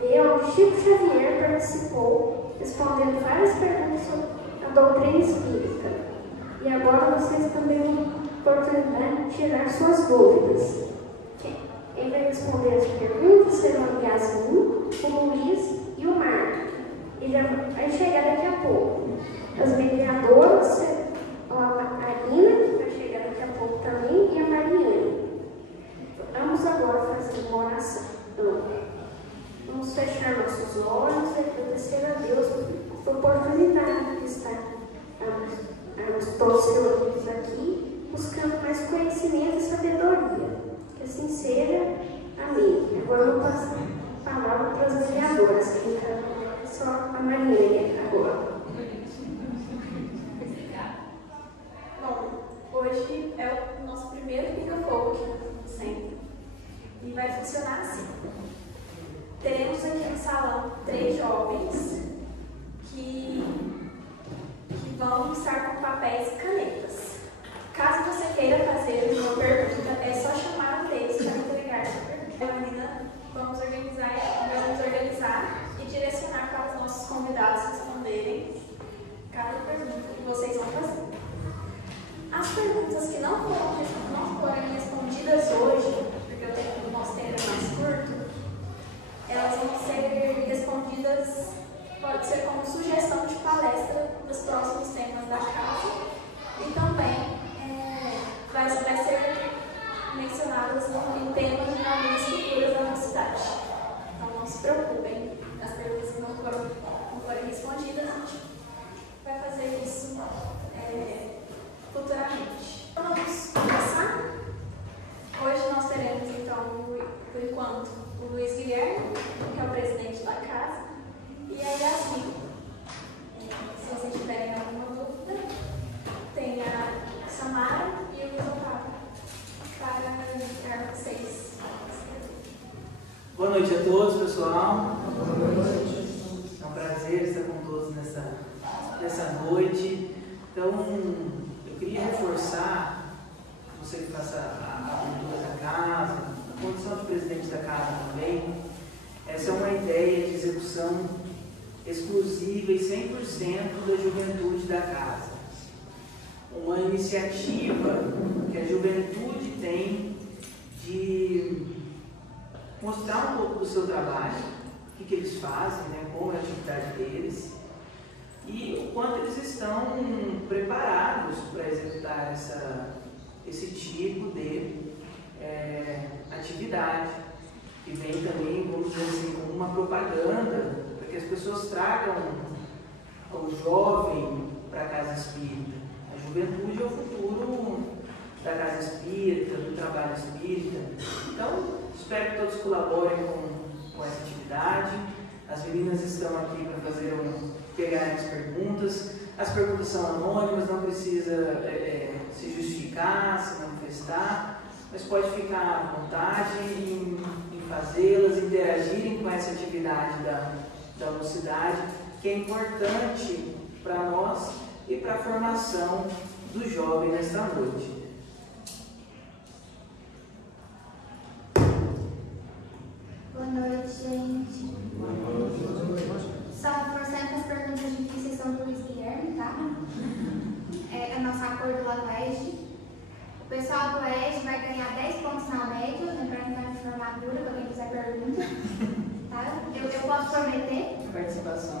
onde Chico Xavier participou, respondendo várias perguntas sobre a doutrina espírita. E agora vocês também vão ter a oportunidade de tirar suas dúvidas. Quem vai responder as perguntas serão o Yasmin, o Luiz e o Marco. E já vai chegar daqui a pouco. As mediadoras, a Alina, que vai chegar daqui a pouco também, e a Mariane. Vamos agora fazer uma oração. Vamos fechar nossos olhos e agradecer a Deus por oportunidade de estarmos todos reunidos aqui, buscando mais conhecimento e sabedoria. Que assim seja. Amém. Agora eu vou passar a palavra para as mediadoras, que é só a Mariane agora. Bom, hoje é o nosso primeiro pica-fogo sempre. E vai funcionar assim. Teremos aqui no salão 3 jovens que vão estar com papéis e canetas. Caso você queira fazer uma pergunta, é só chamar um deles para entregar sua pergunta. Marina, vamos organizar e direcionar para os nossos convidados responderem cada pergunta que vocês vão fazer. As perguntas que não foram respondidas hoje, porque eu tenho o nosso tempo mais curto, elas vão ser respondidas, pode ser como sugestão de palestra dos próximos temas da casa e também vai ser mencionadas em temas de navios futuras da nossa cidade. Então não se preocupem, as perguntas que não forem respondidas, a gente vai fazer isso futuramente. Então vamos começar? Hoje nós teremos então, por enquanto, o Luiz Guilherme, que é o presidente da casa, e a Yasmin. Se vocês tiverem alguma dúvida, tem a Samara e o Luiz Otávio para vocês. Boa noite a todos, pessoal. Boa noite. É um prazer estar com todos nessa noite. Então, eu queria reforçar, você que faça a cultura da casa, a condição de presidente da casa também, essa é uma ideia de execução exclusiva e 100% da juventude da casa. Uma iniciativa que a juventude tem de mostrar um pouco do seu trabalho, o que eles fazem, né, como é a atividade deles e o quanto eles estão preparados para executar esse tipo de atividade, que vem também, vamos dizer assim, como uma propaganda para que as pessoas tragam o jovem para a casa espírita. A juventude é o futuro da casa espírita, do trabalho espírita. Então, espero que todos colaborem com essa atividade. As meninas estão aqui para pegar as perguntas. As perguntas são anônimas, não precisa se justificar, se manifestar, mas pode ficar à vontade em fazê-las, interagirem com essa atividade da mocidade, que é importante para nós e para a formação do jovem nesta noite. Boa noite, gente. Boa noite. Só reforçando que as perguntas difíceis são do Luiz Guilherme, tá? É a nossa acordo lá do Oeste. O pessoal do Oeste vai ganhar 10 pontos na média, lembrando que vai de formatura, para quem quiser pergunta. Tá? Eu posso prometer? Participação.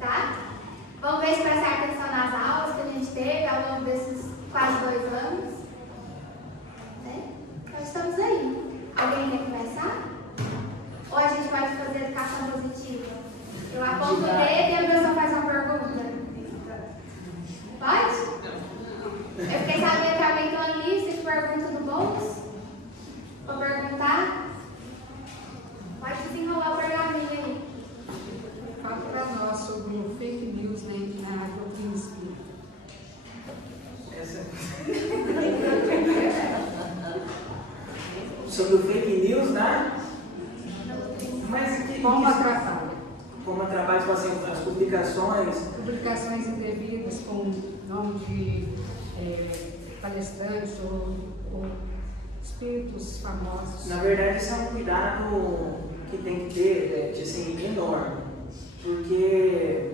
Tá? Vamos ver se prestar atenção nas aulas que a gente teve ao longo desses quase 2 anos. Né? Então estamos aí. Alguém quer começar? Ou a gente pode fazer educação positiva? Eu aponto o dedo e a pessoa faz uma pergunta. Pode? Eu fiquei sabendo que alguém tem uma lista de perguntas no bolso. Vou perguntar. Pode desenrolar o pergaminho aí. Fala para nós sobre o fake news na doutrina espírita. Sobre o fake news, né? Mas Como atrapalha? Como atrapalha, tipo assim, as publicações? Publicações indevidas com nome de palestrantes ou espíritos famosos. Na verdade, isso é um cuidado que tem que ter, assim, enorme, porque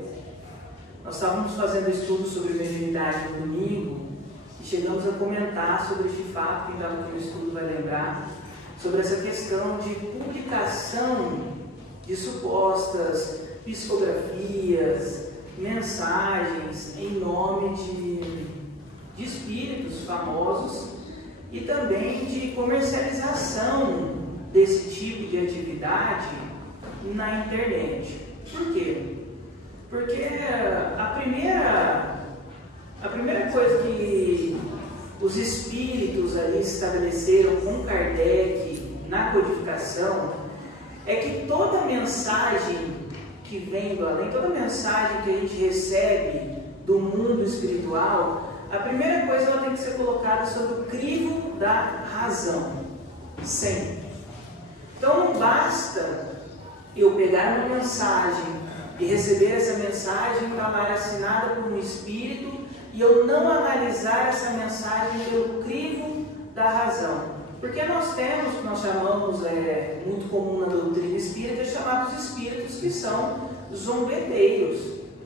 nós estávamos fazendo estudo sobre mediunidade no domingo e chegamos a comentar sobre este fato, quem estava aqui no estudo vai lembrar, sobre essa questão de publicação de supostas psicografias, mensagens em nome de espíritos famosos e também de comercialização desse tipo de atividade na internet. Por quê? Porque a primeira coisa que os espíritos ali estabeleceram com Kardec na codificação é que toda mensagem que vem do além, toda mensagem que a gente recebe do mundo espiritual, a primeira coisa ela tem que ser colocada sob o crivo da razão, sempre. Então não basta eu pegar uma mensagem e receber essa mensagem que está assinada por um espírito e eu não analisar essa mensagem pelo crivo da razão. Porque nós temos, que nós chamamos, muito comum na doutrina espírita, chamados espíritos que são zombeteiros.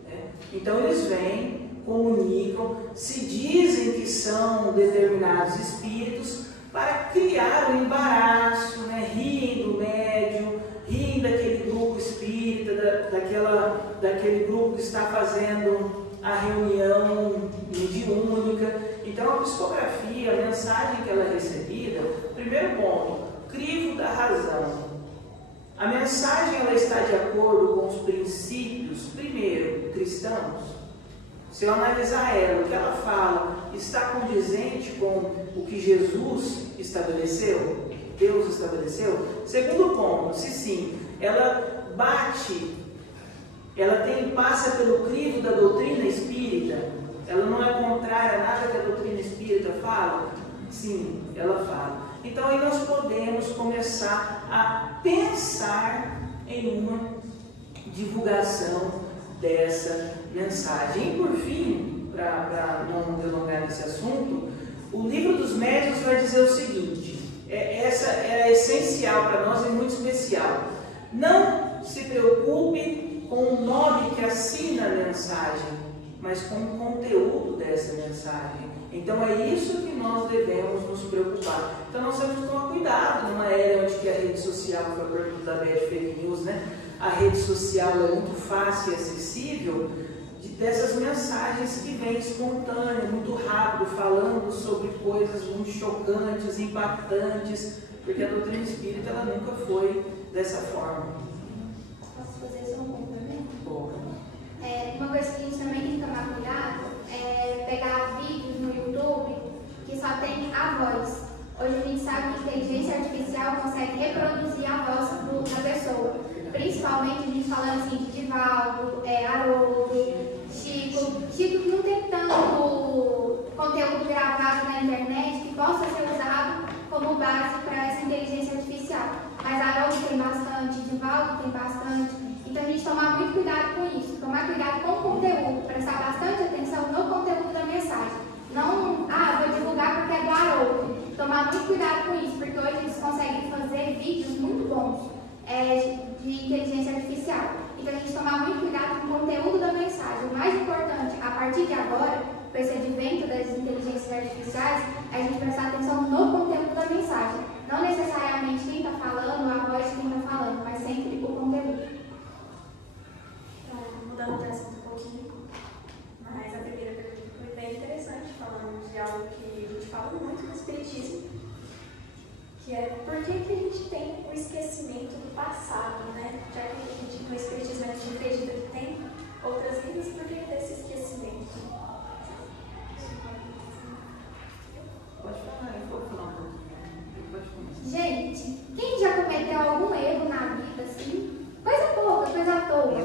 Né? Então eles vêm, comunicam, se dizem que são determinados espíritos para criar um embaraço, né? Riem do médium, riem daquele grupo espírita, daquele grupo que está fazendo a reunião mediúnica. Então a psicografia, a mensagem que ela é recebida, primeiro ponto, crivo da razão. A mensagem ela está de acordo com os princípios, primeiro, cristãos. Se eu analisar ela, o que ela fala está condizente com o que Jesus estabeleceu, Deus estabeleceu. Segundo ponto, se sim, ela bate, passa pelo crivo da doutrina espírita, ela não é contrária a nada que a doutrina espírita fala? Sim, ela fala. Então aí nós podemos começar a pensar em uma divulgação dessa mensagem. E por fim, para não delongar nesse assunto, o Livro dos Médiuns vai dizer o seguinte, essa é essencial para nós e muito especial. Não se preocupe com o nome que assina a mensagem, mas com o conteúdo dessa mensagem. Então é isso que nós devemos nos preocupar. Então nós temos que tomar cuidado numa era onde que a rede social, foi a pergunta da Beth Fake News, né? A rede social é muito fácil e acessível, dessas mensagens que vêm espontâneas, muito rápido, falando sobre coisas muito chocantes, impactantes, porque a doutrina espírita ela nunca foi dessa forma. Posso fazer só um complemento? Boa. Uma coisa que a gente também tem que tomar cuidado é pegar vídeos no YouTube que só tem a voz. Hoje a gente sabe que a inteligência artificial consegue reproduzir a voz da pessoa. Principalmente a gente falando assim de Divaldo, Haroldo, Chico que não tem tanto conteúdo gravado na internet que possa ser usado como base para essa inteligência artificial. Mas Haroldo tem bastante, Divaldo tem bastante. Então a gente tomar muito cuidado com isso, tomar cuidado com o conteúdo, prestar bastante atenção no conteúdo da mensagem. Não, vou divulgar porque é do Haroldo. Tomar muito cuidado com isso, porque hoje eles conseguem fazer vídeos muito bons de inteligência artificial. Então a gente tomar muito cuidado com o conteúdo da mensagem. O mais importante, a partir de agora, com esse advento das inteligências artificiais, é a gente prestar atenção no conteúdo da mensagem. Não necessariamente quem está falando, a voz de quem está falando, mas sempre o conteúdo. Mudando de assunto um pouquinho, mas a primeira pergunta foi bem interessante, falando de algo que a gente fala muito no Espiritismo, que é por que a gente tem o esquecimento do passado, né? Já que a gente, no Espiritismo a gente acredita que tem outras vidas, por que desse esquecimento? Pode falar, eu vou falar um pouquinho. Pode começar. Gente, quem já cometeu algum erro na vida, assim? Coisa pouca, coisa à toa.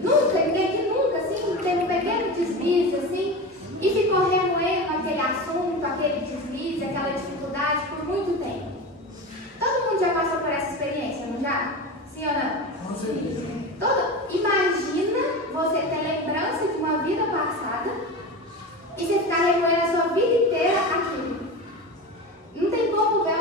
Nunca, ninguém que nunca, assim, teve um pequeno deslize, assim, e ficou remoendo aquele assunto, aquele deslize, aquela dificuldade por muito tempo. Todo mundo já passou por essa experiência, não já? Sim ou não? Sim. Imagina você ter lembrança de uma vida passada e você ficar remoendo a sua vida inteira aquilo. Não tem como ver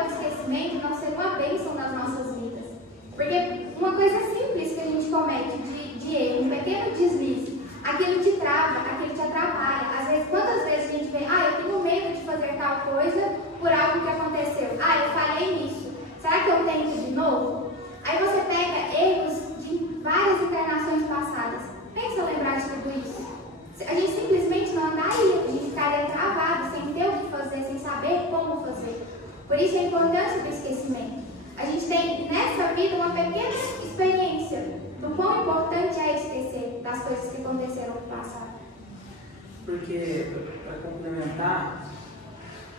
pequena experiência do quão importante é esquecer das coisas que aconteceram no passado. Porque, para complementar,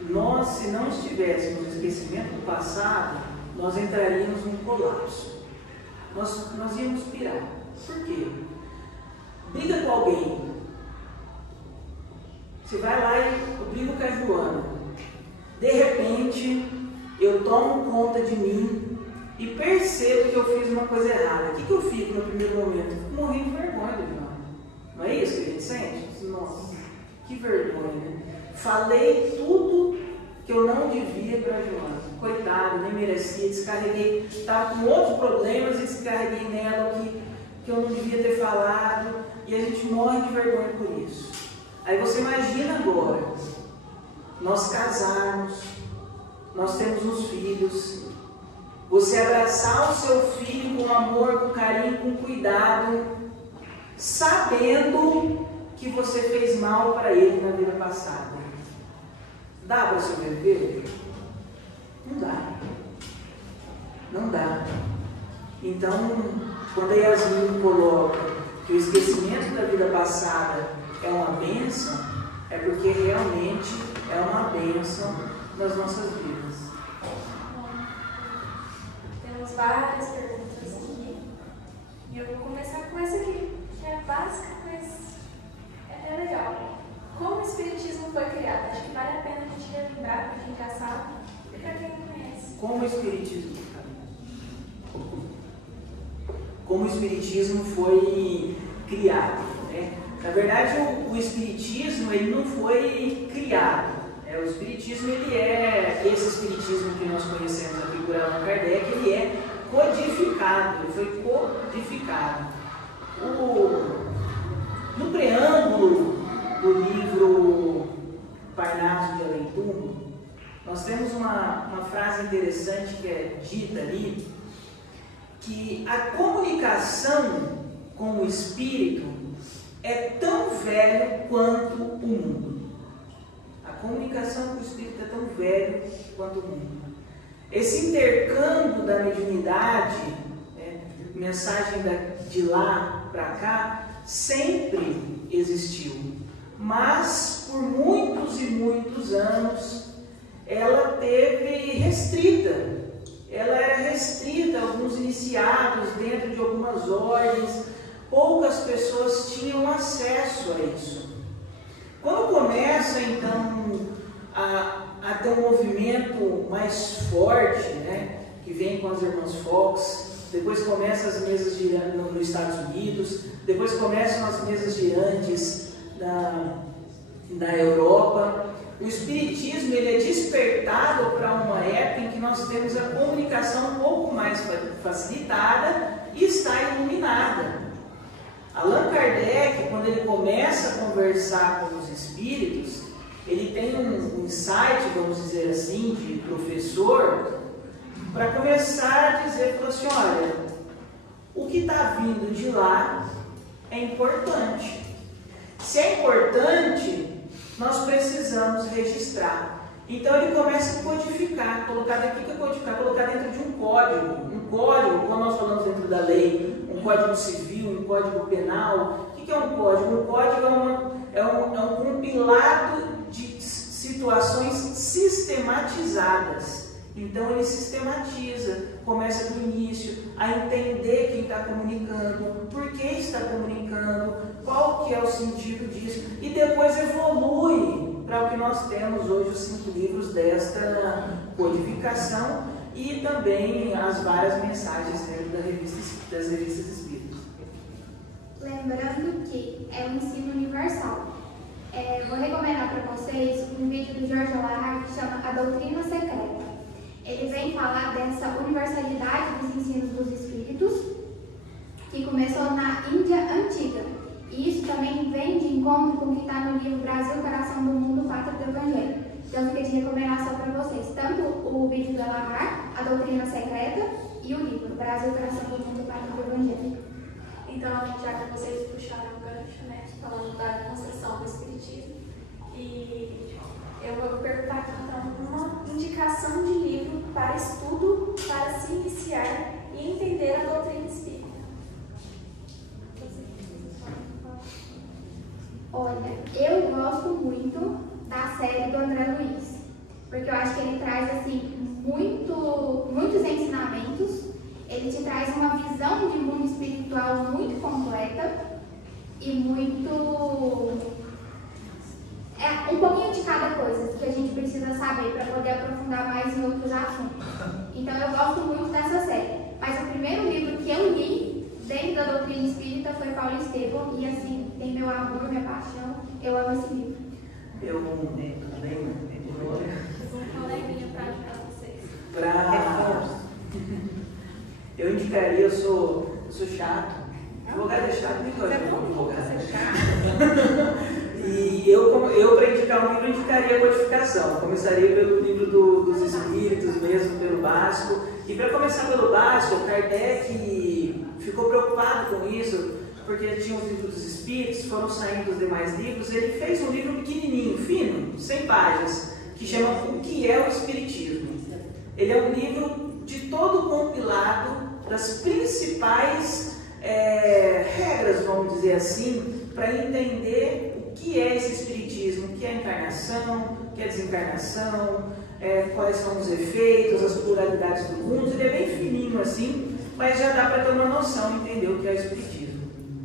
nós, se não estivéssemos no esquecimento do passado, nós entraríamos num colapso. Nós íamos pirar. Por quê? Briga com alguém. Você vai lá e briga com a Joana. De repente, eu tomo conta de mim e percebo que eu fiz uma coisa errada. O que eu fico no primeiro momento? Eu fico morrendo de vergonha, Joana. Não é isso que a gente sente? Nossa, que vergonha, né? Falei tudo que eu não devia para a Joana. Coitada, nem merecia, descarreguei. Estava com outros problemas e descarreguei nela que eu não devia ter falado. E a gente morre de vergonha por isso. Aí você imagina agora, nós casarmos, nós temos uns filhos, você abraçar o seu filho com amor, com carinho, com cuidado, sabendo que você fez mal para ele na vida passada. Dá para sobreviver? Não dá. Não dá. Então, quando a Yasmin coloca que o esquecimento da vida passada é uma bênção, é porque realmente é uma bênção nas nossas vidas. Temos várias perguntas aqui. E eu vou começar com essa aqui, que é básica, mas é legal. Como o Espiritismo foi criado? Acho que vale a pena a gente relembrar, porque a gente já sabe, e para quem não conhece. Como o Espiritismo foi criado, né? Na verdade, o Espiritismo ele não foi criado. O Espiritismo ele é esse Espiritismo que nós conhecemos aqui por Allan Kardec, ele é codificado, ele foi codificado. No preâmbulo do livro Parnaso de Além Túmulo, nós temos uma frase interessante que é dita ali, que a comunicação com o Espírito é tão velho quanto o mundo. A comunicação com o Espírito é tão velho quanto o mundo. Esse intercâmbio da mediunidade, né, mensagem de lá para cá, sempre existiu. Mas, por muitos e muitos anos, ela teve restrita. Ela era restrita a alguns iniciados dentro de algumas ordens. Poucas pessoas tinham acesso a isso. Quando começa, então, a ter um movimento mais forte, né, que vem com as Irmãs Fox, depois começam as mesas girantes nos Estados Unidos, depois começam as mesas girantes da Europa, o Espiritismo ele é despertado para uma época em que nós temos a comunicação um pouco mais facilitada e está iluminada. Allan Kardec, quando ele começa a conversar com os espíritos, ele tem um insight, vamos dizer assim, de professor, para começar a dizer, falou assim, olha, o que está vindo de lá é importante. Se é importante, nós precisamos registrar. Então ele começa a codificar, colocar daqui que é codificar, colocar dentro de um código, como nós falamos dentro da lei, um código civil, um código penal. O que é um código? Um código é um compilado de situações sistematizadas. Então ele sistematiza, começa do início a entender quem está comunicando, por que está comunicando, qual que é o sentido disso, e depois evolui para o que nós temos hoje, os 5 livros desta codificação e também as várias mensagens dentro das revistas espíritas. Lembrando que é um ensino universal. Vou recomendar para vocês um vídeo do Jorge Alahar que chama A Doutrina Secreta. Ele vem falar dessa universalidade dos ensinos dos espíritos, que começou na Índia Antiga. E isso também vem de encontro com o que está no livro Brasil, Coração do Mundo, Pátria do Evangelho. Então fica de recomendação para vocês, tanto o vídeo do Alahar, A Doutrina Secreta, e o livro Brasil, Coração do Mundo, Pátria do Evangelho. Então, já que vocês puxaram o gancho, né, falando da demonstração do Espiritismo, e eu vou perguntar aqui, então, uma indicação de livro para estudo, para se iniciar e entender defender a doutrina espírita. Olha, eu gosto muito da série do André Luiz, porque eu acho que ele traz assim muitos ensinamentos. Ele te traz uma visão de mundo espiritual muito completa e um pouquinho de cada coisa que a gente precisa saber para poder aprofundar mais em outros assuntos. Então eu gosto muito dessa série. Mas o primeiro livro que eu li dentro da doutrina espírita foi Paulo Estevam, e assim, tem meu amor, minha paixão, eu amo esse livro. Eu também, Um coleguinha para ajudar vocês. Eu indicaria, eu sou chato. Advogado é chato, nem gosto de advogado. E eu para indicar um livro, indicaria a Codificação. Eu começaria pelo livro dos Espíritos, mesmo pelo básico. E para começar pelo básico, o Kardec ficou preocupado com isso, porque tinha os livros dos Espíritos, foram saindo os demais livros. Ele fez um livro pequenininho, fino, 100 páginas, que chama O que é o Espiritismo. Ele é um livro de todo compilado das principais regras, vamos dizer assim, para entender o que é esse Espiritismo, o que é a encarnação, o que é a desencarnação, quais são os efeitos, as pluralidades do mundo. Ele é bem fininho assim, mas já dá para ter uma noção, entender o que é o Espiritismo.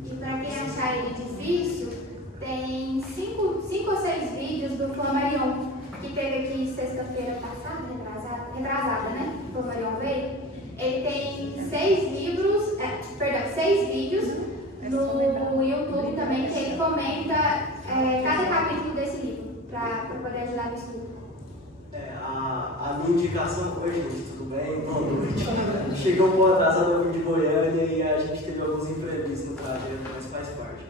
E para quem achar ele difícil, tem 5 ou 6 vídeos do Flammarion, que teve aqui sexta-feira passada, retrasada, né? O Flammarion veio. Ele tem 6 vídeos no YouTube também, que ele comenta cada capítulo desse livro, para poder ajudar no estudo. A minha indicação, oi gente, tudo bem? Boa noite. Chegou um pouco atrasado, eu vim de Goiânia e a gente teve alguns imprevistos no trajeto, mas faz parte.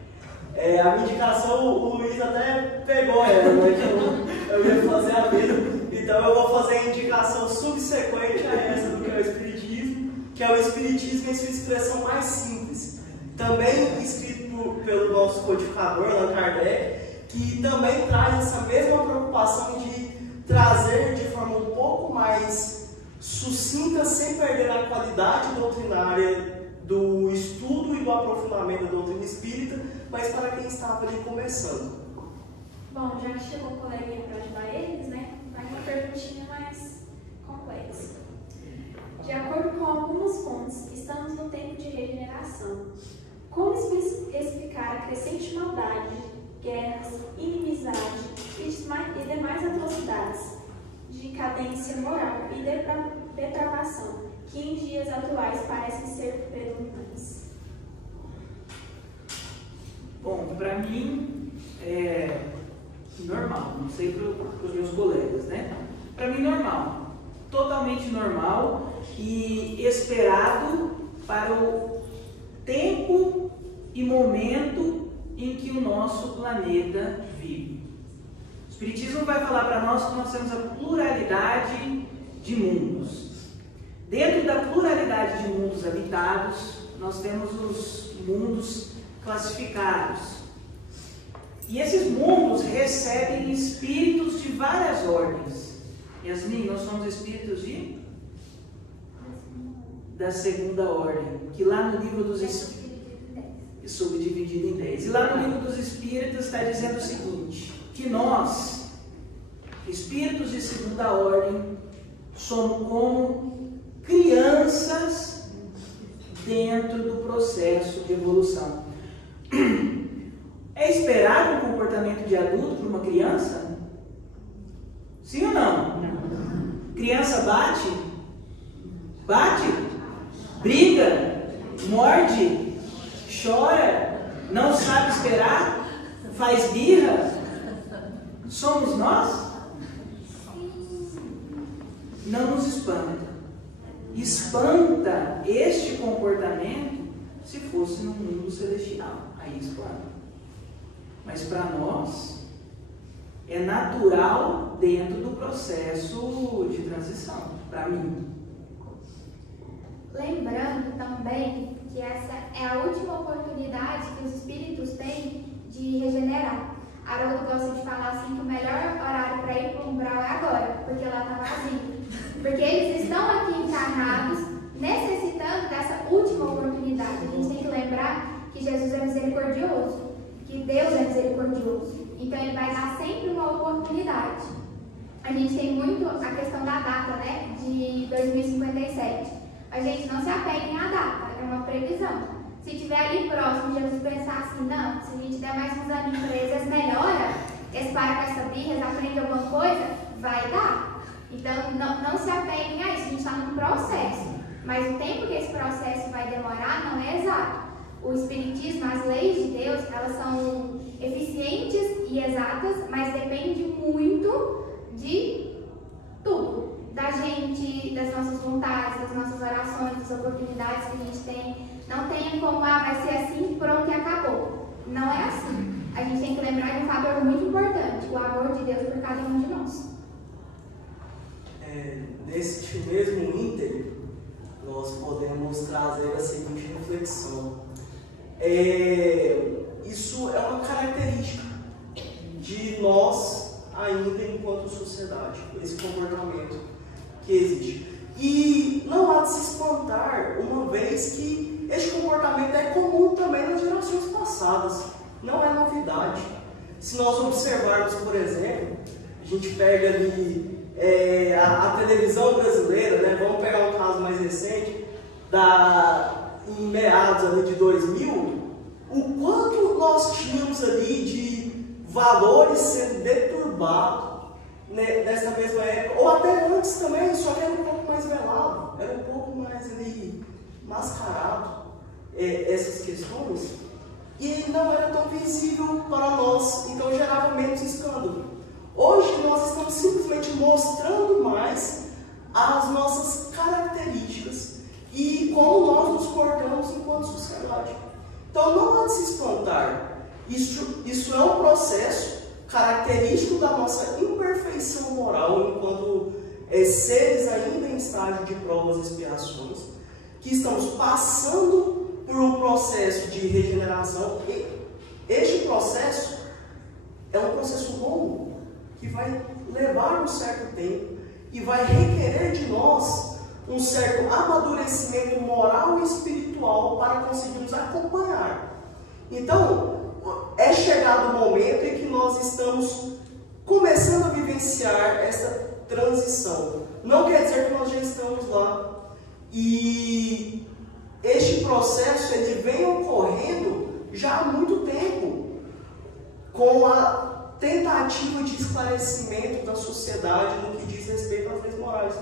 A minha indicação, o Luiz até pegou ela, mas eu ia fazer a mesma. Então eu vou fazer a indicação subsequente a essa do que é o Espiritismo, que é o Espiritismo em sua expressão mais simples. Também escrito pelo nosso codificador, Allan Kardec, que também traz essa mesma preocupação de trazer de forma um pouco mais sucinta, sem perder a qualidade doutrinária do estudo e do aprofundamento da doutrina espírita, mas para quem estava ali começando. Bom, já que chegou o coleguinha para ajudar eles, né? Vai uma perguntinha mais complexa. De acordo com algumas fontes, estamos no tempo de regeneração. Como explicar a crescente maldade, guerras, inimizade e demais atrocidades de cadência moral e depravação que em dias atuais parecem ser predominantes? Bom, para mim é normal, não sei para os meus colegas, né? Para mim normal, totalmente normal e esperado para o tempo e momento em que o nosso planeta vive. O Espiritismo vai falar para nós que nós temos a pluralidade de mundos. Dentro da pluralidade de mundos habitados, nós temos os mundos classificados. E esses mundos recebem espíritos de várias ordens. Yasmin, nós somos espíritos da segunda ordem, que lá no livro dos Espíritos, subdividido em 10. E lá no livro dos Espíritos está dizendo o seguinte, que nós, espíritos de segunda ordem, somos como crianças dentro do processo de evolução. É esperado um comportamento de adulto para uma criança? Sim ou não? Criança bate? Bate? Briga? Morde? Chora? Não sabe esperar? Faz birra? Somos nós? Não nos espanta. Espanta este comportamento se fosse no mundo celestial. Aí espanta. Mas para nós é natural dentro do processo de transição, para mim. Lembrando também que essa é a última oportunidade que os espíritos têm de regenerar. Haroldo gosta de falar assim que o melhor horário para ir para o umbral é agora, porque lá está vazio. Porque eles estão aqui encarnados, necessitando dessa última que Jesus é misericordioso, que Deus é misericordioso. Então ele vai dar sempre uma oportunidade. A gente tem muito a questão da data, né, de 2057. A gente não se apegue à data, é uma previsão. Se tiver ali próximo, Jesus pensar assim, não, se a gente der mais uns aninhos para eles, melhora, eles param com essa birra, eles aprendem alguma coisa, vai dar. Então não se apeguem a isso, a gente está num processo. Mas o tempo que esse processo vai demorar não é exato. O Espiritismo, as leis de Deus, elas são eficientes e exatas, mas depende muito de tudo. Da gente, das nossas vontades, das nossas orações, das oportunidades que a gente tem. Não tem como, vai ser assim, pronto e acabou. Não é assim. A gente tem que lembrar de um fator muito importante, o amor de Deus por cada um de nós. Neste mesmo ínterim, nós podemos trazer a seguinte reflexão. Isso é uma característica de nós ainda enquanto sociedade, esse comportamento que existe. E não há de se espantar, uma vez que este comportamento é comum também nas gerações passadas, não é novidade. Se nós observarmos, por exemplo, a gente pega ali a televisão brasileira, né? Vamos pegar um caso mais recente, em meados ali de 2000, o quanto nós tínhamos ali de valores sendo deturbados, né, nessa mesma época, ou até antes também, só que era um pouco mais velado, era um pouco mais ali mascarado, essas questões, e não era tão visível para nós, então gerava menos escândalo. Hoje nós estamos simplesmente mostrando mais as nossas características e como nós nos portamos enquanto sociedade. Então não há de se espantar, isso é um processo característico da nossa imperfeição moral enquanto seres ainda em estágio de provas e expiações, que estamos passando por um processo de regeneração, e este processo é um processo longo, que vai levar um certo tempo e vai requerer de nós um certo amadurecimento moral e espiritual para conseguirmos acompanhar. Então, é chegado o momento em que nós estamos começando a vivenciar essa transição. Não quer dizer que nós já estamos lá. E este processo ele vem ocorrendo já há muito tempo, com a tentativa de esclarecimento da sociedade no que diz respeito às leis morais.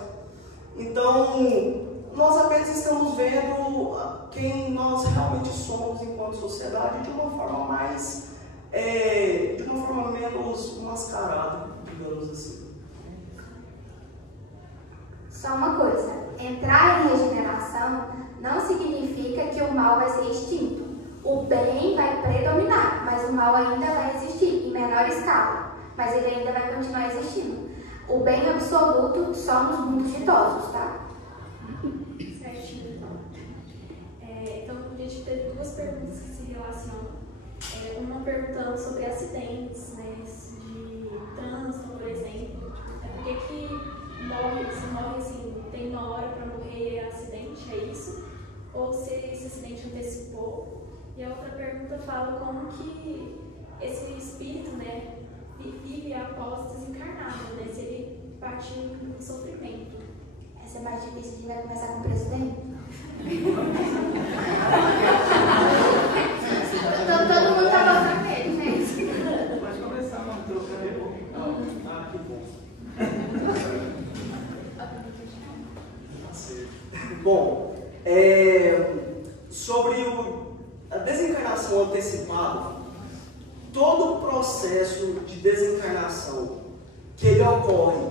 Então, nós apenas estamos vendo quem nós realmente somos enquanto sociedade de uma forma mais, de uma forma menos mascarada, digamos assim. Só uma coisa, entrar em regeneração não significa que o mal vai ser extinto. O bem vai predominar, mas o mal ainda vai existir, em menor escala, mas ele ainda vai continuar existindo. O bem absoluto somos muito ditosos, tá? Certinho, então. Então, a gente teve duas perguntas que se relacionam. Uma perguntando sobre acidentes, né, de trânsito, por exemplo. Por que se morre assim, tem uma hora para morrer, é acidente, é isso? Ou se esse acidente antecipou? E a outra pergunta fala como que esse espírito, né, vive após desencarnado, né, se ele partiu do sofrimento. Essa é mais difícil, a gente vai começar com o presidente? Todo mundo tá voltando nele, gente. Pode começar, mano, trocando. Que bom. Bom, sobre a desencarnação antecipada, todo o processo de desencarnação que ele ocorre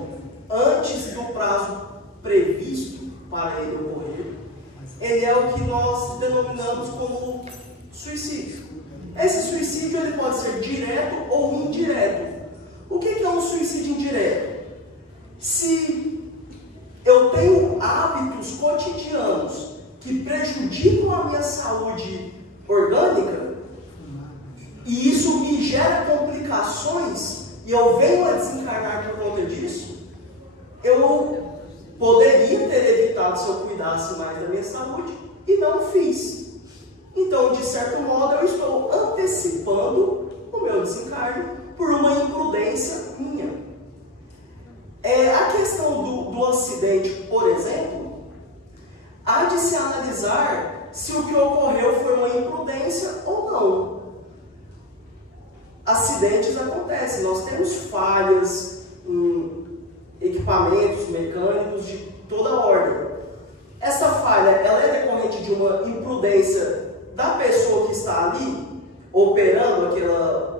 antes do prazo previsto para ele ocorrer, ele é o que nós denominamos como suicídio. Esse suicídio ele pode ser direto ou indireto. O que é um suicídio indireto? Se eu tenho hábitos cotidianos que prejudicam a minha saúde orgânica e isso me gera complicações e eu venho a desencarnar por conta disso, eu poderia ter evitado se eu cuidasse mais da minha saúde e não fiz. Então, de certo modo, eu estou antecipando o meu desencarne por uma imprudência minha. A questão do acidente, por exemplo, há de se analisar se o que ocorreu foi uma imprudência ou não. Acidentes acontecem, nós temos falhas em equipamentos mecânicos de toda ordem. Essa falha, ela é decorrente de uma imprudência da pessoa que está ali, operando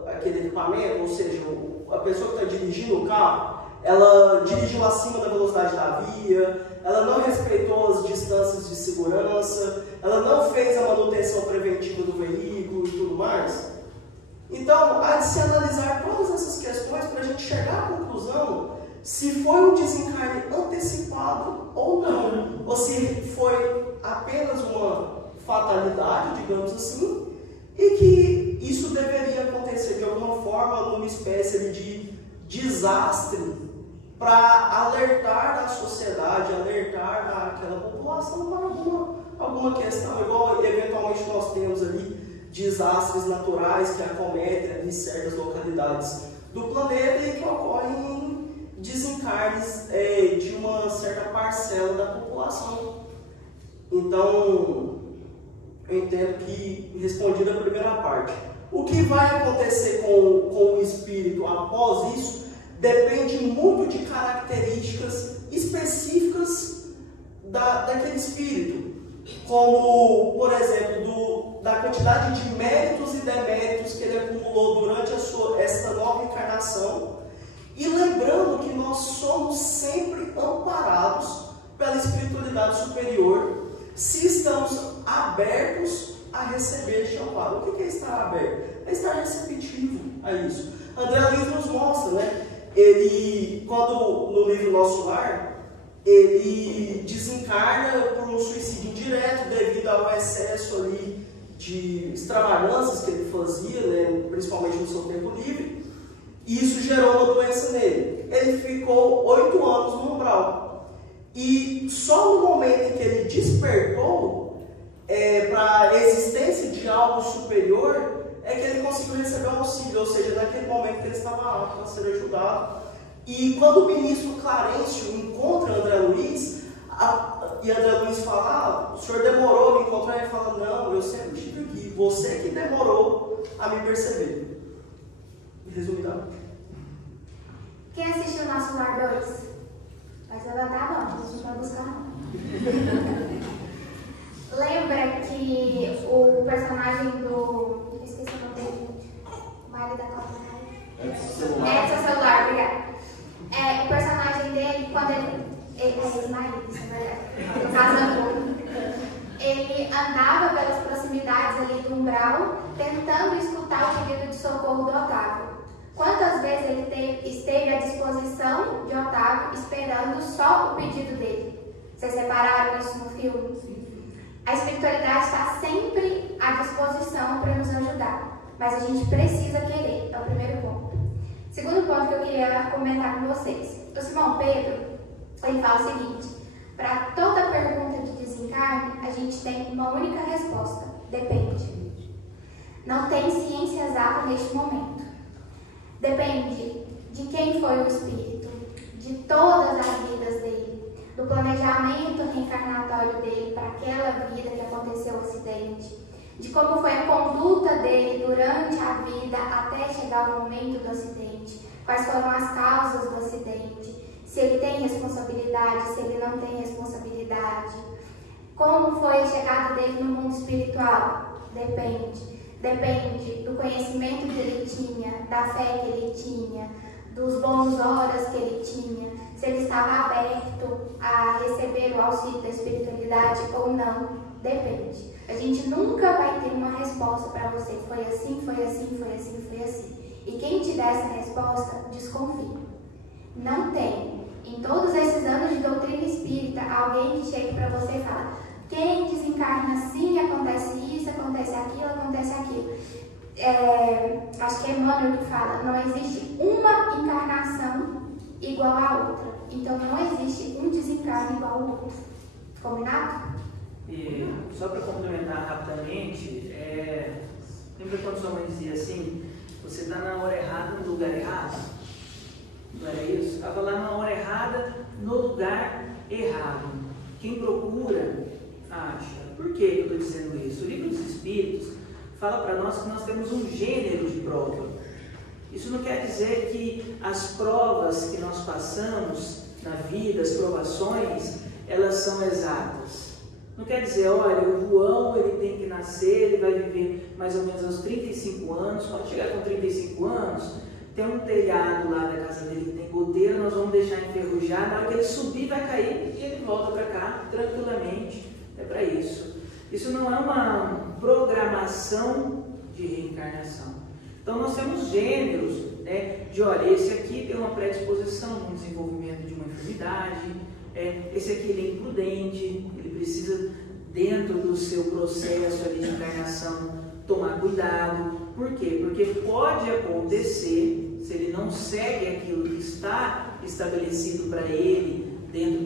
aquele equipamento, ou seja, a pessoa que está dirigindo o carro, ela dirigiu acima da velocidade da via, ela não respeitou as distâncias de segurança, ela não fez a manutenção preventiva do veículo e tudo mais. Então, há de se analisar todas essas questões para a gente chegar à conclusão se foi um desencarne antecipado ou não, ou se foi apenas uma fatalidade, digamos assim, e que isso deveria acontecer de alguma forma numa espécie de desastre para alertar a sociedade, alertar aquela população para alguma questão, igual eventualmente nós temos ali desastres naturais que acometem ali certas localidades do planeta e que ocorrem desencarnes de uma certa parcela da população. Então, eu entendo que, respondida a primeira parte, o que vai acontecer com o espírito após isso depende muito de características específicas daquele espírito, como, por exemplo, da quantidade de méritos e deméritos que ele acumulou durante esta nova encarnação, e lembrando que nós somos sempre amparados pela espiritualidade superior, se estamos abertos a receber este amparo. O que é estar aberto? É estar receptivo a isso. André Luiz nos mostra, né? Ele, quando no livro Nosso Lar, ele desencarna por um suicídio indireto devido ao excesso ali de extravagâncias que ele fazia, né, principalmente no seu tempo livre, e isso gerou uma doença nele. Ele ficou 8 anos no umbral, e só no momento em que ele despertou para a existência de algo superior é que ele conseguiu receber um auxílio, ou seja, naquele momento que ele estava apto a ser ajudado. E quando o ministro Clarencio encontra André Luiz, e André Luiz fala, o senhor demorou a me encontrar, ele fala, não, eu sempre estive aqui, você que demorou a me perceber. Resumidamente. Quem assistiu o Nosso Lar 2? Vai levantar a mão, a gente vai buscar não. Lembra que o personagem do... esqueci o nome dele, o marido da Copa. Edson Celular, obrigada. O personagem dele, quando ele é ex-marido, isso é verdade, ele andava pelas proximidades ali do umbral, tentando escutar o pedido de socorro do Otávio. Quantas vezes ele esteve à disposição de Otávio, esperando só o pedido dele? Vocês separaram isso no filme? A espiritualidade está sempre à disposição para nos ajudar, mas a gente precisa querer, é o primeiro ponto. Segundo ponto que eu queria comentar com vocês. O Simão Pedro, ele fala o seguinte: para toda pergunta de desencarne, a gente tem uma única resposta: depende. Não tem ciência exata neste momento. Depende de quem foi o espírito, de todas as vidas dele, do planejamento reencarnatório dele para aquela vida que aconteceu o acidente, de como foi a conduta dele durante a vida até chegar o momento do acidente, quais foram as causas do acidente, se ele tem responsabilidade, se ele não tem responsabilidade, como foi a chegada dele no mundo espiritual. Depende. Depende do conhecimento que ele tinha, da fé que ele tinha, dos bons horas que ele tinha, se ele estava aberto a receber o auxílio da espiritualidade ou não. Depende. A gente nunca vai ter uma resposta para você. Foi assim, foi assim, foi assim, foi assim. E quem te der essa resposta, desconfie. Não tem. Em todos esses anos de doutrina espírita, alguém que chega para você e fala: quem desencarna assim, acontece isso, acontece aquilo, acontece aquilo. Acho que é Emmanuel que fala: não existe uma encarnação igual à outra. Então não existe um desencarne igual ao outro. Combinado? E só para complementar rapidamente, lembra quando sua mãe dizia assim, você está na hora errada no lugar errado? Não era isso? Estava lá na hora errada, no lugar errado. Quem procura, acha. Por que eu estou dizendo isso? O livro dos Espíritos fala para nós que nós temos um gênero de prova. Isso não quer dizer que as provas que nós passamos na vida, as provações, elas são exatas. Não quer dizer, olha, o João ele tem que nascer, ele vai viver mais ou menos aos 35 anos. Quando chegar com 35 anos, tem um telhado lá da casa dele que tem goteira, nós vamos deixar enferrujar. Na hora que ele subir, vai cair e ele volta para cá tranquilamente. É para isso. Isso não é uma programação de reencarnação. Então nós temos gêneros, né, de olha, esse aqui tem uma predisposição no desenvolvimento de uma enfermidade, esse aqui ele é imprudente, ele precisa, dentro do seu processo ali de encarnação, tomar cuidado. Por quê? Porque pode acontecer, se ele não segue aquilo que está estabelecido para ele dentro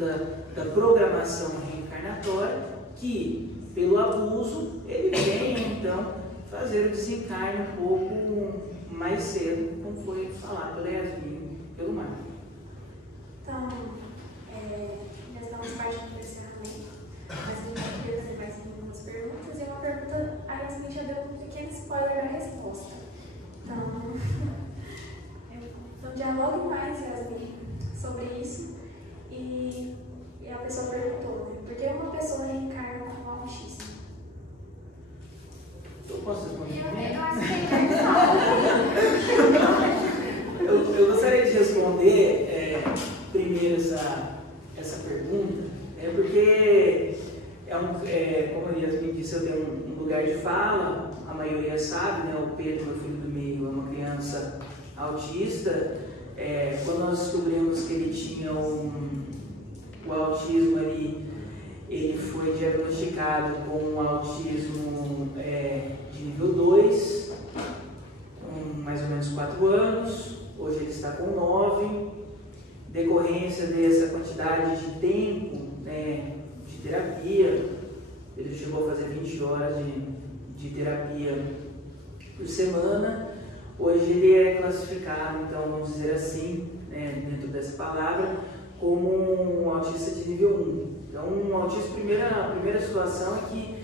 da programação reencarnatória, que pelo abuso ele venha então fazer o desencarne um pouco mais cedo, como foi falado pela Yasmin, pelo Marco. Então, nós estamos partindo para o encerramento, mas a gente vai fazer mais algumas perguntas, e uma pergunta, a Yasmin já deu um pequeno spoiler da resposta. Então dialogue mais, Yasmin, sobre isso. E a pessoa perguntou, né, por que uma pessoa reencarna com autismo? Eu posso responder? Eu acho que Eu gostaria de responder primeiro essa pergunta, porque como a Yasmin disse, eu tenho um lugar de fala, a maioria sabe, né? O Pedro, meu filho do meio, é uma criança autista. Quando nós descobrimos que ele tinha o autismo ali, ele foi diagnosticado com um autismo de nível 2, com mais ou menos 4 anos. Hoje ele está com 9. Decorrência dessa quantidade de tempo, de terapia, ele chegou a fazer 20 horas de terapia por semana. Hoje ele é classificado, então vamos dizer assim, dentro dessa palavra, como um autista de nível 1. Então, um autista, a primeira situação é que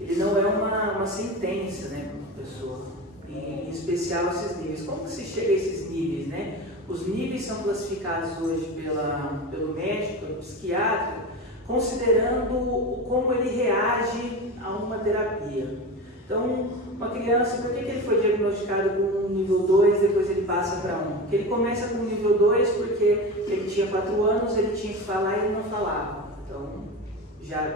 ele não é uma sentença, né, para uma pessoa, em especial esses níveis. Como que se chega a esses níveis, né? Os níveis são classificados hoje pelo médico, pelo psiquiatra, considerando como ele reage a uma terapia. Então, uma criança, por que ele foi diagnosticado com nível 2, depois ele passa para 1? Porque ele começa com nível 2 porque ele tinha 4 anos, ele tinha que falar e ele não falava. Então,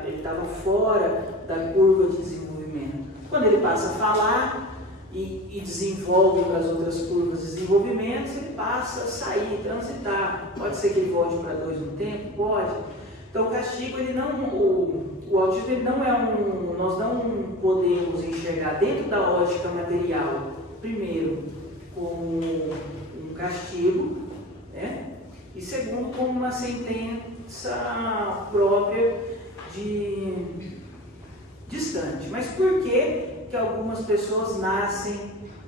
ele estava fora da curva de desenvolvimento. Quando ele passa a falar e desenvolve para as outras curvas de desenvolvimento, ele passa a sair, transitar. Pode ser que ele volte para 2 no tempo? Pode. Então o castigo, o autismo ele não é nós não podemos enxergar dentro da ótica material, primeiro, como um castigo, né? E segundo, como uma sentença própria distante. Mas por que algumas pessoas nascem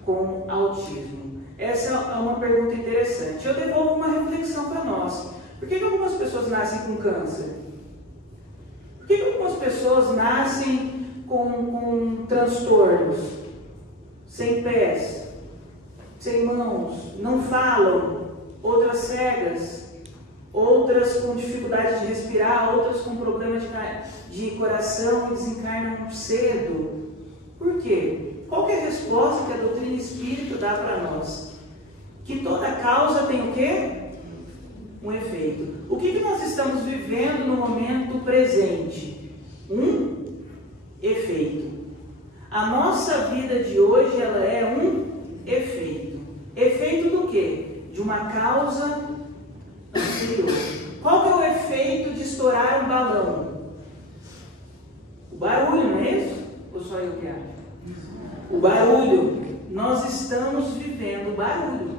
com autismo? Essa é uma pergunta interessante. Eu devolvo uma reflexão para nós. Por que algumas pessoas nascem com câncer? Por que algumas pessoas nascem com transtornos? Sem pés, sem mãos, não falam, outras cegas, outras com dificuldade de respirar, outras com problema de coração e desencarnam cedo. Por quê? Qual que é a resposta que a doutrina espírita dá para nós? Que toda causa tem o quê? Um efeito. O que nós estamos vivendo no momento presente? Um efeito. A nossa vida de hoje, ela é um efeito. Efeito do quê? De uma causa anterior. Qual que é o efeito de estourar um balão? O barulho, não é isso? Ou só eu que acho? O barulho. Nós estamos vivendo barulho.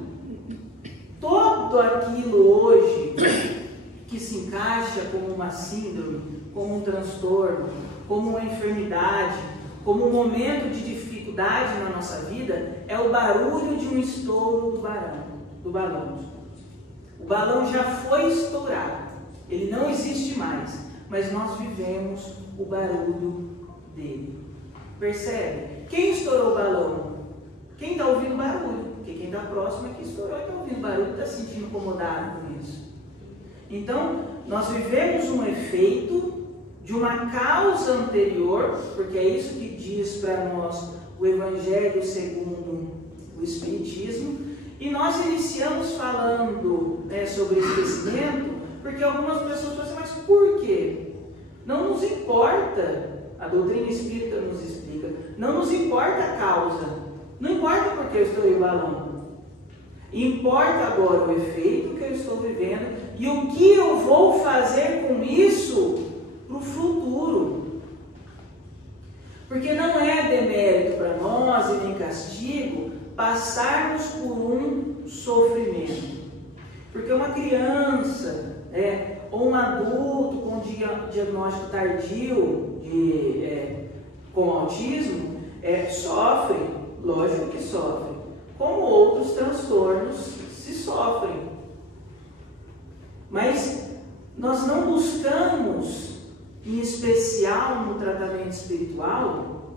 Tudo aquilo hoje que se encaixa como uma síndrome, como um transtorno, como uma enfermidade, como um momento de dificuldade na nossa vida, é o barulho de um estouro do balão. O balão já foi estourado, ele não existe mais, mas nós vivemos o barulho dele. Percebe? Quem estourou o balão? Quem está ouvindo barulho? Porque quem está próximo é que estourou e está ouvindo barulho e está se sentindo incomodado com isso. Então, nós vivemos um efeito de uma causa anterior, porque é isso que diz para nós o Evangelho segundo o Espiritismo, e nós iniciamos falando sobre esquecimento, porque algumas pessoas falam assim, mas por quê? Não nos importa, a doutrina espírita nos explica, não nos importa a causa, não importa porque eu estou em balão. Importa agora o efeito que eu estou vivendo e o que eu vou fazer com isso para o futuro. Porque não é demérito para nós e nem castigo passarmos por um sofrimento. Porque uma criança, ou um adulto com diagnóstico tardio com autismo, sofre, lógico que sofre. Como outros transtornos se sofrem. Mas nós não buscamos, em especial no tratamento espiritual,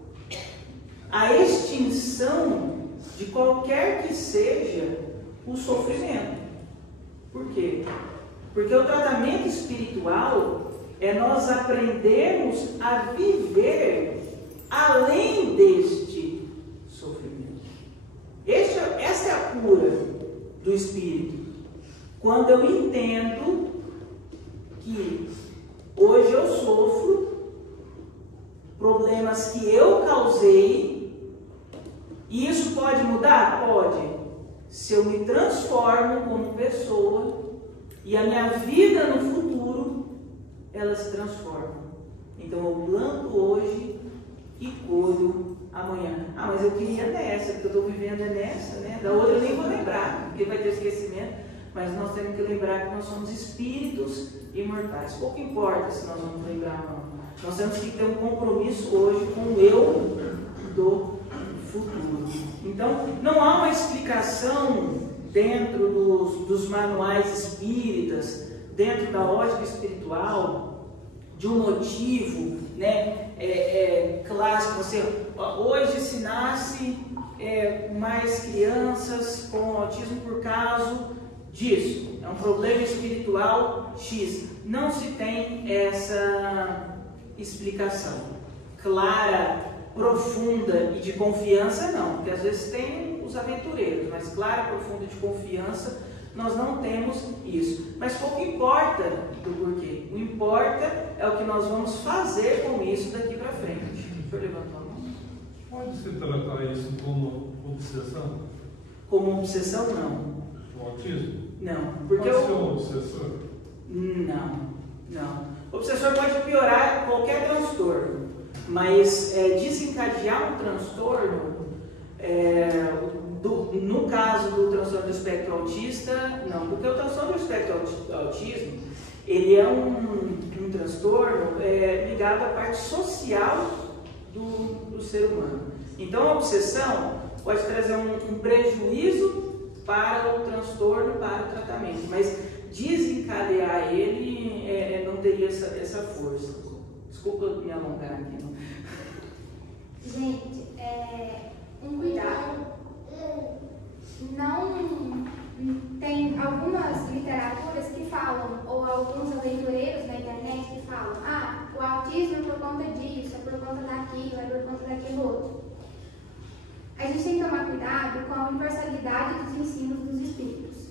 a extinção de qualquer que seja o sofrimento. Por quê? Porque o tratamento espiritual é nós aprendermos a viver além deste sofrimento. Essa é a cura do espírito. Quando eu entendo que hoje eu sofro problemas que eu causei, e isso pode mudar? Pode. Se eu me transformo como pessoa e a minha vida no futuro, ela se transforma. Então eu planto hoje e colho amanhã. Mas eu queria nessa, porque eu estou vivendo nessa, né? Da outra eu nem vou lembrar, porque vai ter esquecimento. Mas nós temos que lembrar que nós somos espíritos imortais. Pouco importa se nós vamos lembrar ou não. Nós temos que ter um compromisso hoje com o eu do futuro. Então, não há uma explicação dentro dos manuais espíritas, dentro da ótica espiritual, de um motivo, clássico. Hoje se nasce mais crianças com autismo por causa disso. É um problema espiritual X. Não se tem essa explicação clara, profunda e de confiança, não. Porque às vezes tem os aventureiros, mas clara, profunda e de confiança, nós não temos isso. Mas pouco importa do porquê. O importa é o que nós vamos fazer com isso daqui para frente. Deixa eu levantar a mão. Pode-se tratar isso como obsessão? Como obsessão, não. O autismo? Não. Porque pode ser um obsessor? Não. O obsessor pode piorar qualquer transtorno, mas desencadear um transtorno, no caso do transtorno do espectro autista, não. Porque o transtorno do espectro autismo, ele é um transtorno ligado à parte social do ser humano. Então a obsessão pode trazer um prejuízo para o transtorno, para o tratamento, mas desencadear ele não teria essa força. Desculpa me alongar aqui. Não? Gente, um cuidado. Não tem algumas literaturas que falam, ou alguns aventureiros na internet que falam, o autismo é por conta disso, é por conta daquilo, é por conta daquilo outro. A gente tem que tomar cuidado com a universalidade dos ensinos dos espíritos.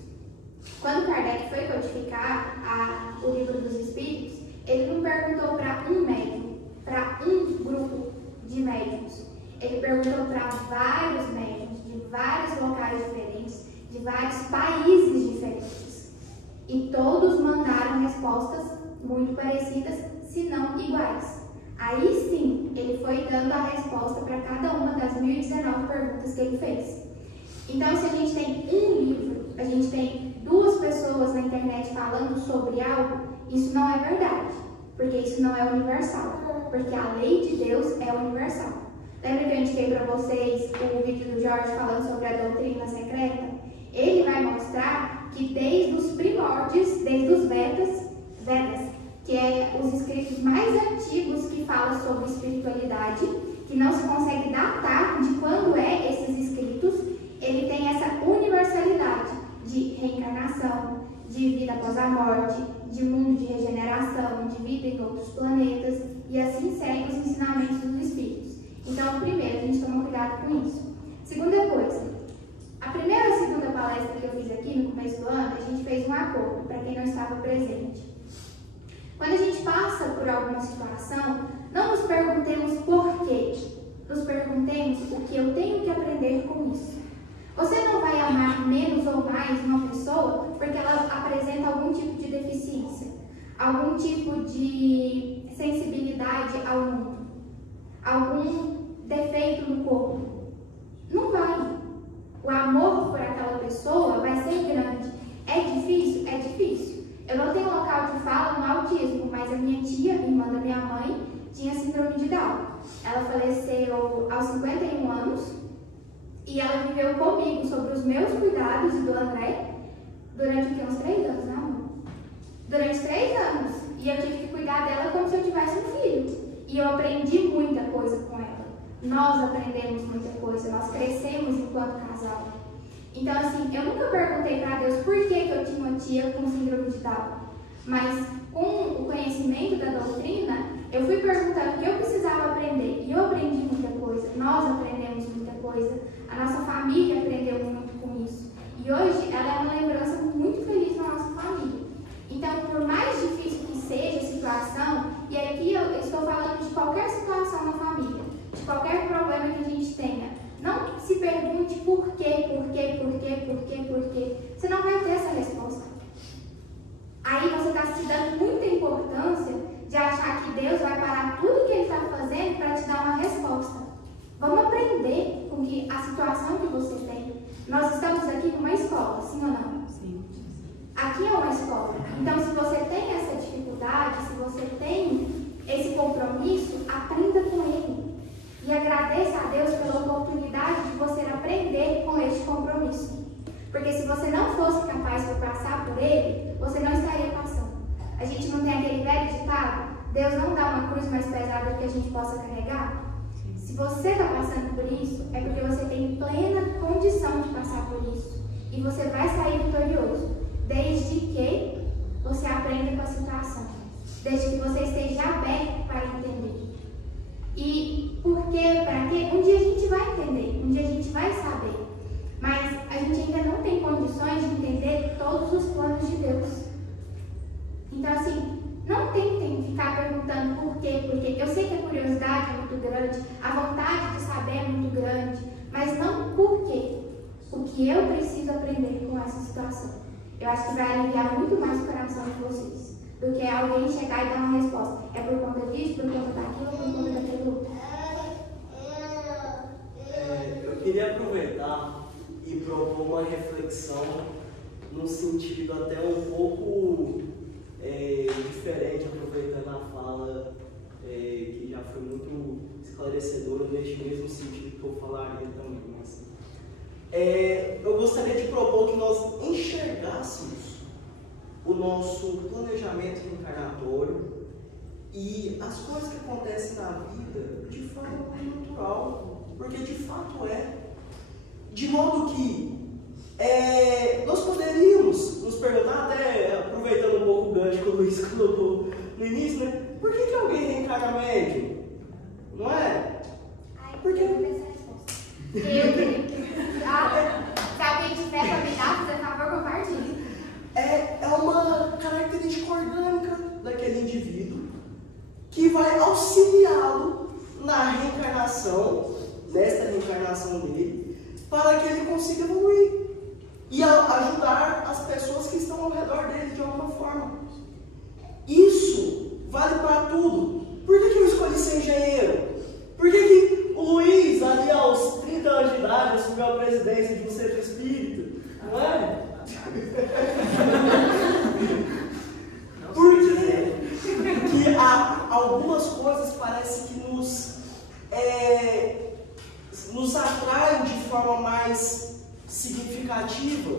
Quando Kardec foi codificar o livro dos espíritos, ele não perguntou para um médium, para um grupo de médiums. Ele perguntou para vários médiums, de vários locais diferentes, de vários países diferentes. E todos mandaram respostas muito parecidas, se não iguais. Aí sim, ele foi dando a resposta para cada uma das 1019 perguntas que ele fez. Então, se a gente tem um livro, a gente tem 2 pessoas na internet falando sobre algo, isso não é verdade, porque isso não é universal. porque a lei de Deus é universal. Lembra que eu indiquei para vocês o vídeo do Jorge falando sobre a doutrina secreta? Ele vai mostrar que desde os primórdios, desde os Vedas, que é os escritos mais antigos que falam sobre espiritualidade, que não se consegue datar de quando é esses escritos, ele tem essa universalidade de reencarnação, de vida após a morte, de mundo de regeneração, de vida em outros planetas, e assim segue os ensinamentos dos espíritos. Então, primeiro, a gente toma cuidado com isso. Segunda coisa, a primeira e a segunda palestra que eu fiz aqui no começo do ano, a gente fez um acordo, para quem não estava presente. Quando a gente passa por alguma situação, não nos perguntemos por quê, nos perguntemos o que eu tenho que aprender com isso. Você não vai amar menos ou mais uma pessoa porque ela apresenta algum tipo de deficiência, algum tipo de sensibilidade ao mundo, algum defeito no corpo. Não vai. O amor por aquela pessoa vai ser grande. É difícil? É difícil. Eu não tenho local de fala no autismo, mas a minha tia, irmã da minha mãe, tinha síndrome de Down. Ela faleceu aos 51 anos e ela viveu comigo sobre os meus cuidados e do André durante uns 3 anos, não? Durante 3 anos. E eu tive que cuidar dela como se eu tivesse um filho. E eu aprendi muita coisa com ela. Nós aprendemos muita coisa, nós crescemos enquanto casal. Então, assim, eu nunca perguntei para Deus por que eu tinha uma tia com síndrome de Down. Mas, com o conhecimento da doutrina, eu fui perguntando o que eu precisava aprender. E eu aprendi muita coisa, nós aprendemos muita coisa, a nossa família aprendeu muito com isso. E hoje, ela é uma lembrança muito feliz na nossa família. Então, por mais difícil que seja a situação, e aqui eu estou falando de qualquer situação na família, de qualquer problema que a gente tenha, não se pergunte por quê. Você não vai ter essa resposta. Aí você está se dando muita importância de achar que Deus vai parar tudo que Ele está fazendo para te dar uma resposta. Vamos aprender com a situação que você tem. Nós estamos aqui numa escola, sim ou não? Sim. Aqui é uma escola. Então, se você tem essa dificuldade, se você tem esse compromisso, aprenda com Ele. E agradeça a Deus pela oportunidade de você aprender com este compromisso. Porque se você não fosse capaz de passar por ele, você não estaria passando. A gente não tem aquele velho ditado, Deus não dá uma cruz mais pesada que a gente possa carregar? Se você está passando por isso, é porque você tem plena condição de passar por isso. E você vai sair vitorioso, desde que você aprenda com a situação. Desde que você esteja aberto para entender. E por quê? Para quê? Um dia a gente vai entender, um dia a gente vai saber. Mas a gente ainda não tem condições de entender todos os planos de Deus. Então, assim, não tentem ficar perguntando por quê, porque eu sei que a curiosidade é muito grande, a vontade de saber é muito grande, mas não por quê. O que eu preciso aprender com essa situação. Eu acho que vai aliviar muito mais o coração de vocês do que alguém chegar e dar uma resposta. É por conta disso, por conta daquilo, por conta daquilo outro. Eu queria aproveitar e propor uma reflexão num sentido até um pouco diferente, aproveitando a fala que já foi muito esclarecedora neste mesmo sentido que eu falaria também. Mas, eu gostaria de propor que nós enxergássemos o nosso planejamento reencarnatório e as coisas que acontecem na vida de forma natural, porque de fato é. De modo que nós poderíamos nos perguntar, até aproveitando um pouco o gancho que o Luiz colocou no início, né? Por que alguém reencarna médium? Não é? Porque eu vou pensar a resposta. Se alguém tiver para me dar, por favor, compartilhe. É uma característica orgânica daquele indivíduo que vai auxiliá-lo na reencarnação, nesta reencarnação dele, para que ele consiga evoluir e ajudar as pessoas que estão ao redor dele de alguma forma. Isso vale para tudo. Por que eu escolhi ser engenheiro? Por que o Luiz, ali aos 30 anos de idade, assumiu a presidência de um centro espírita? Não é? Porque que algumas coisas parecem mais significativa.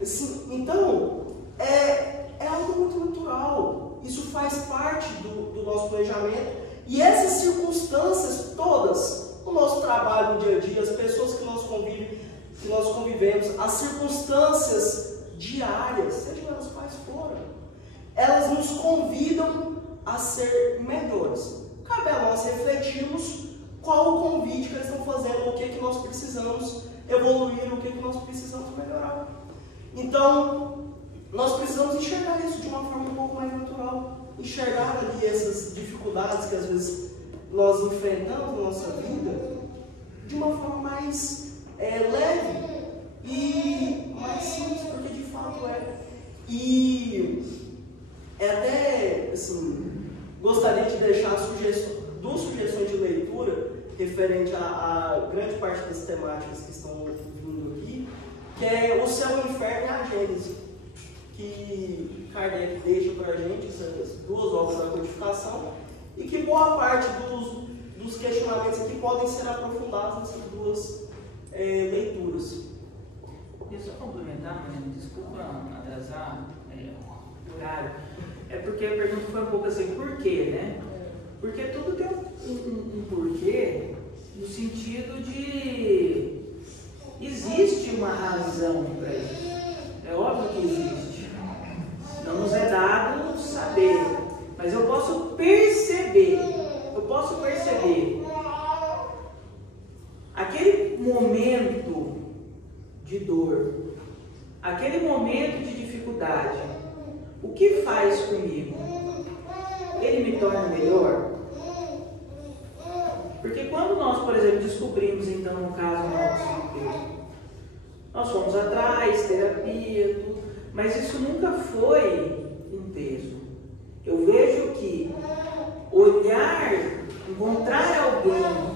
Assim, então, é algo muito natural. Isso faz parte do nosso planejamento. E essas circunstâncias todas, o nosso trabalho no dia a dia, as pessoas que nós convivemos, as circunstâncias diárias, sejam elas quais forem, elas nos convidam a ser melhores. Cabe a nós refletirmos qual o convite que eles estão fazendo, o que nós precisamos evoluir, o que nós precisamos melhorar. Então, nós precisamos enxergar isso de uma forma um pouco mais natural. Enxergar ali essas dificuldades que às vezes nós enfrentamos na nossa vida de uma forma mais leve e mais simples, porque de fato é. E até assim, gostaria de deixar duas sugestões de leitura referente a grande parte das temáticas que estão vindo aqui, que é O Céu e o Inferno e a Gênese, que Kardec deixa para a gente, essas duas obras da codificação, e que boa parte dos questionamentos aqui podem ser aprofundados nessas duas leituras. Deixa eu complementar, Mariana, desculpa atrasar o horário. É porque a pergunta foi um pouco assim, por quê, né? Porque tudo tem um porquê, no sentido de existe uma razão para isso. É óbvio que existe. Não nos é dado saber, mas eu posso perceber. Aquele momento de dor, aquele momento de dificuldade, o que faz comigo? Ele me torna melhor? Porque quando nós, por exemplo, descobrimos, então, no caso nosso, nós fomos atrás, terapia, tudo, mas isso nunca foi um peso. Eu vejo que encontrar alguém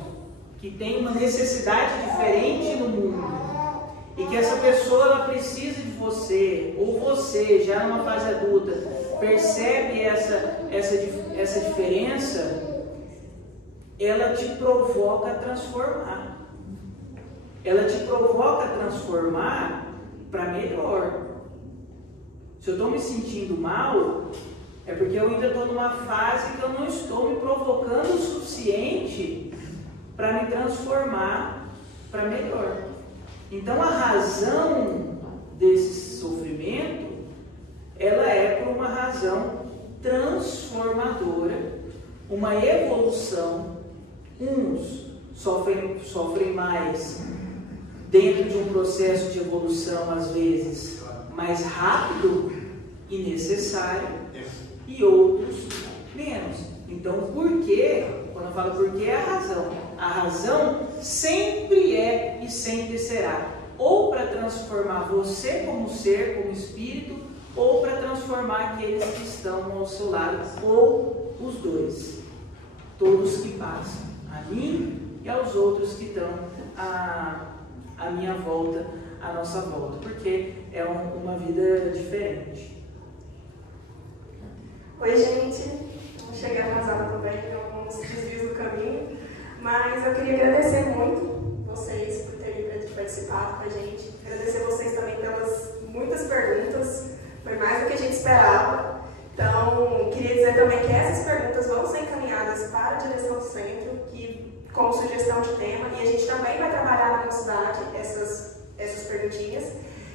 que tem uma necessidade diferente no mundo e que essa pessoa ela precisa de você, ou você, já numa fase adulta, percebe essa diferença, ela te provoca a transformar. Ela te provoca a transformar para melhor. Se eu estou me sentindo mal, é porque eu ainda estou numa fase que eu não estou me provocando o suficiente para me transformar para melhor. Então a razão desse sofrimento, ela é por uma razão transformadora, uma evolução. Uns sofrem mais dentro de um processo de evolução, às vezes, mais rápido e necessário, e outros menos. Então, por quê? Quando eu falo por quê, é a razão. A razão sempre é e sempre será ou para transformar você como ser, como espírito, ou para transformar aqueles que estão ao seu lado, ou os dois, todos que passam, a mim e aos outros que estão à minha volta, à nossa volta, porque é uma vida diferente. Oi, gente. Cheguei atrasada também, alguns desvios do caminho, mas eu queria agradecer muito vocês por terem participado com a gente, agradecer vocês também pelas muitas perguntas, foi mais do que a gente esperava. Então, queria dizer também que essas perguntas vão ser encaminhadas para a direção do centro, como sugestão de tema, e a gente também vai trabalhar na mocidade essas perguntinhas.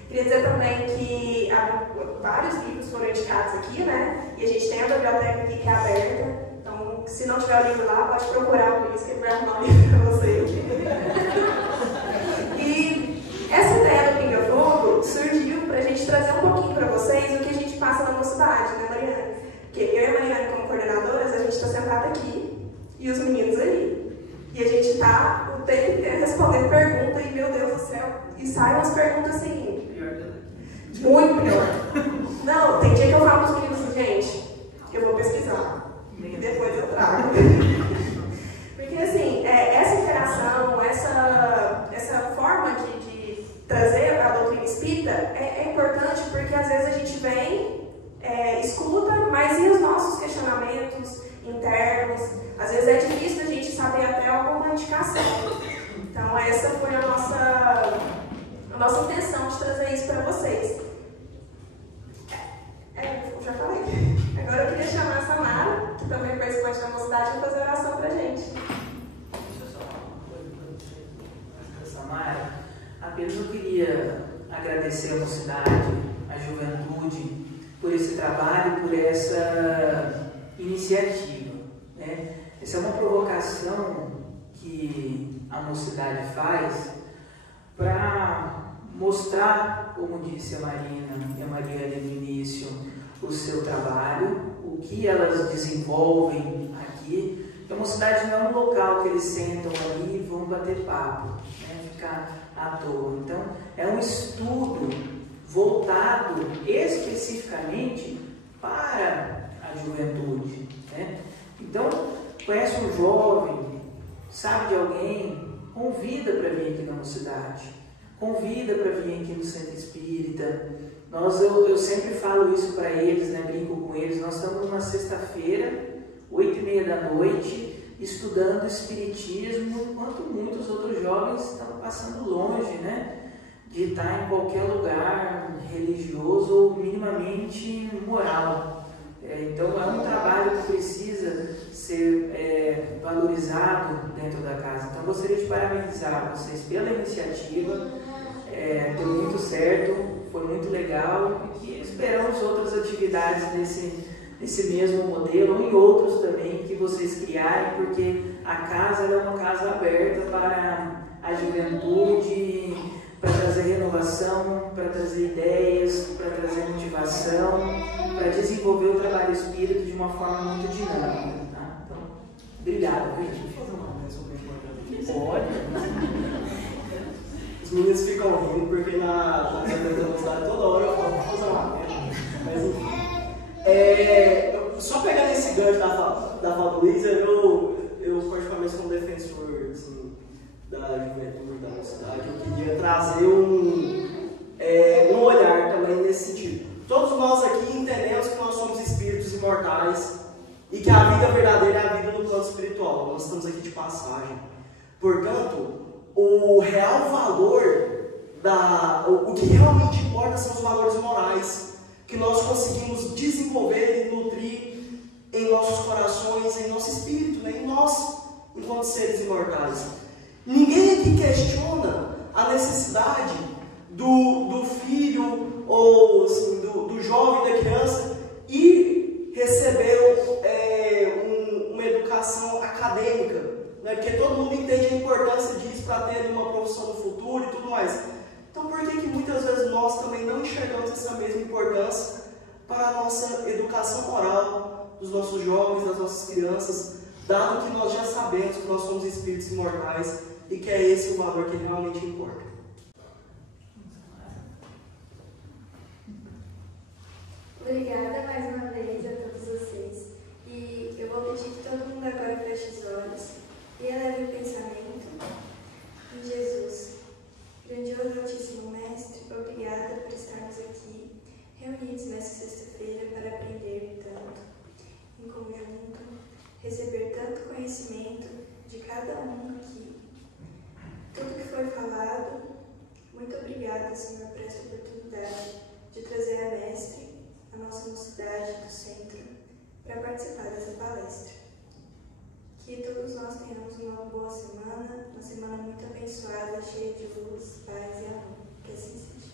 Queria dizer também que vários livros foram indicados aqui, né? E a gente tem a biblioteca aqui que é aberta. Então, se não tiver o livro lá, pode procurar o Luiz, que ele vai arrumar o livro para você. E essa ideia do Pinga Fogo surgiu para a gente trazer um pouquinho para vocês o que a gente passa na mocidade, né, Mariana? Porque eu e a Mariana, como coordenadoras, a gente está sentada aqui e os meninos ali. E a gente está o tempo inteiro respondendo perguntas e, meu Deus do céu, e saem umas perguntas assim, muito pior. Não, tem dia que eu falo para os meninos assim, gente, eu vou pesquisar e depois eu trago. Porque assim, essa interação, essa forma de trazer a doutrina espírita é importante porque às vezes a gente vem, escuta, mas e os nossos questionamentos internos? Às vezes é difícil a gente saber até alguma indicação. Então, essa foi a nossa intenção de trazer isso para vocês. Eu já falei. Agora eu queria chamar a Samara, que também é participante da mocidade, para fazer oração para a gente. Deixa eu só falar uma coisa para você, Samara. Apenas eu queria agradecer a mocidade, a juventude, por esse trabalho, por essa iniciativa. Né? Essa é uma provocação que a mocidade faz para mostrar, como disse a Marina e a Mariana no início, o seu trabalho, o que elas desenvolvem aqui. A mocidade não é um local que eles sentam ali e vão bater papo, né? Ficar à toa. Então, é um estudo voltado especificamente para a juventude. Né? Então, conhece um jovem, sabe de alguém, convida para vir aqui na mocidade, convida para vir aqui no Centro Espírita. Eu sempre falo isso para eles, né? Brinco com eles. Nós estamos numa sexta-feira, 8h30 da noite, estudando Espiritismo, enquanto muitos outros jovens estão passando longe, né? De estar em qualquer lugar religioso ou minimamente moral. Então é um trabalho que precisa ser valorizado dentro da casa. Então gostaria de parabenizar vocês pela iniciativa, deu muito certo, foi muito legal e esperamos outras atividades nesse mesmo modelo ou em outros também que vocês criarem, porque a casa é uma casa aberta para a juventude, para trazer renovação, para trazer ideias, para trazer motivação, para desenvolver o trabalho espírita de uma forma muito dinâmica. Tá? Então, obrigado. Deixa eu fazer uma coisa super importante. Pode. Os meninos ficam rindo porque na velocidade toda hora eu falo, vou fazer uma merda. Mas enfim. Só pegando esse gancho da fala do Luiz, eu particularmente como defensor assim, da juventude, da mocidade, eu queria trazer um olhar também nesse sentido. Todos nós aqui entendemos que nós somos espíritos imortais e que a vida verdadeira é a vida no plano espiritual. Nós estamos aqui de passagem. Portanto, o real valor, o que realmente importa são os valores morais que nós conseguimos desenvolver e nutrir em nossos corações, em nosso espírito, né? Em nós, enquanto seres imortais. Ninguém aqui questiona a necessidade do filho ou assim, do jovem, da criança ir receber uma educação acadêmica, né? Porque todo mundo entende a importância disso para ter uma profissão no futuro e tudo mais. Então por que muitas vezes nós também não enxergamos essa mesma importância para a nossa educação moral dos nossos jovens, das nossas crianças, dado que nós já sabemos que nós somos espíritos imortais e que é esse o valor que realmente importa? Obrigada mais uma vez a todos vocês. E eu vou pedir que todo mundo agora feche os olhos e eleve o pensamento em Jesus. Grandioso Altíssimo Mestre, obrigada por estarmos aqui, reunidos nesta sexta-feira para aprender tanto, em conjunto, receber tanto conhecimento de cada um aqui. Tudo que foi falado, muito obrigada, Senhor, por essa oportunidade de trazer a Mestre, a nossa mocidade do centro, para participar dessa palestra. Que todos nós tenhamos uma boa semana, uma semana muito abençoada, cheia de luz, paz e amor. Que assim seja.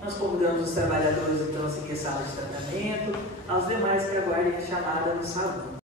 Nós convidamos os trabalhadores então a seguir a sala de tratamento, aos demais que aguardem a chamada no salão.